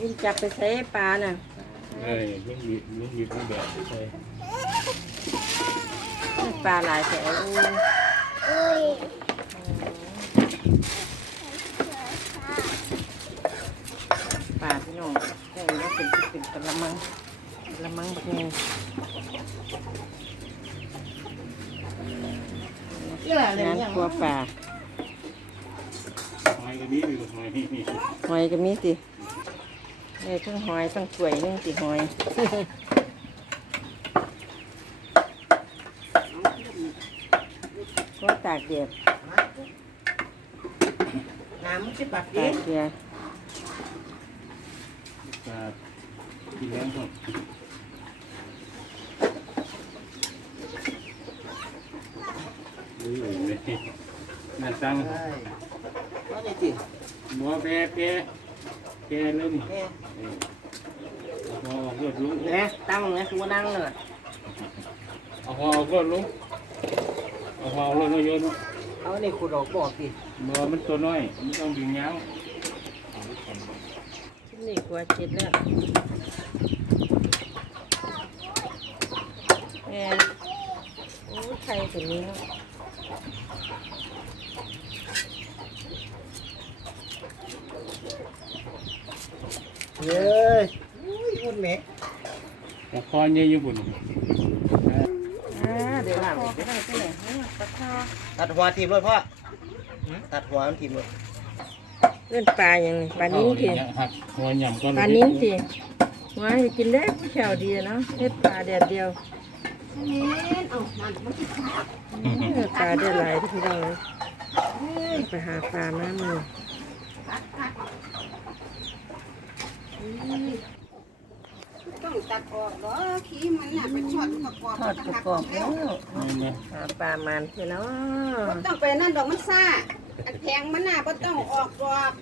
Em chặt cái xe pa nè. Pa lại sẽ Pa cái nó cũng nó tìm tìm cái lăm măng. Lăm măng bạc ngô. Cái là lên nhà của pa cái cái mít đi. Đây thằng hoài thằng chuối nhưng thì hoài. Có tạc điệp. Làm cái bạc đi. Tạc điệp. Tạc điệp. không bỏ lỡ những video mua về kê kê lưng ờ vượt lũ nè tăng nè xuống đăng rồi ờ hò vượt lũ ờ hò lên nó vô nó ờ này khu đồ bỏ kì mờ mất tuần à, rồi mất tuần bình nháo chứ này quá chết nữa. nè nè ủ thay cái này nó Thank you. เย้ยอุ่นแหมะครเยอะญี่ปุ่นตัดหัวทีมเลยพ่อตัดหัวทีมเลยเล่นปลาอย่างปลานิ้งทีหัวหย่ำก็ปลานิ้งทีหัวกินได้ผู้แฉวดีเนาะเล่นปลาแดดเดียวเออปลาได้หลายที่เราไปหาปลามาเมื่อต้องตัดออกเนาะขี้มันน่ะไปชอดประกอบประกอบแล้วนี่ปลามันเพี่เนาะต้องไปนั่นดอกมันซ่าแทงมันน่ะก็ต้องออกกรอบ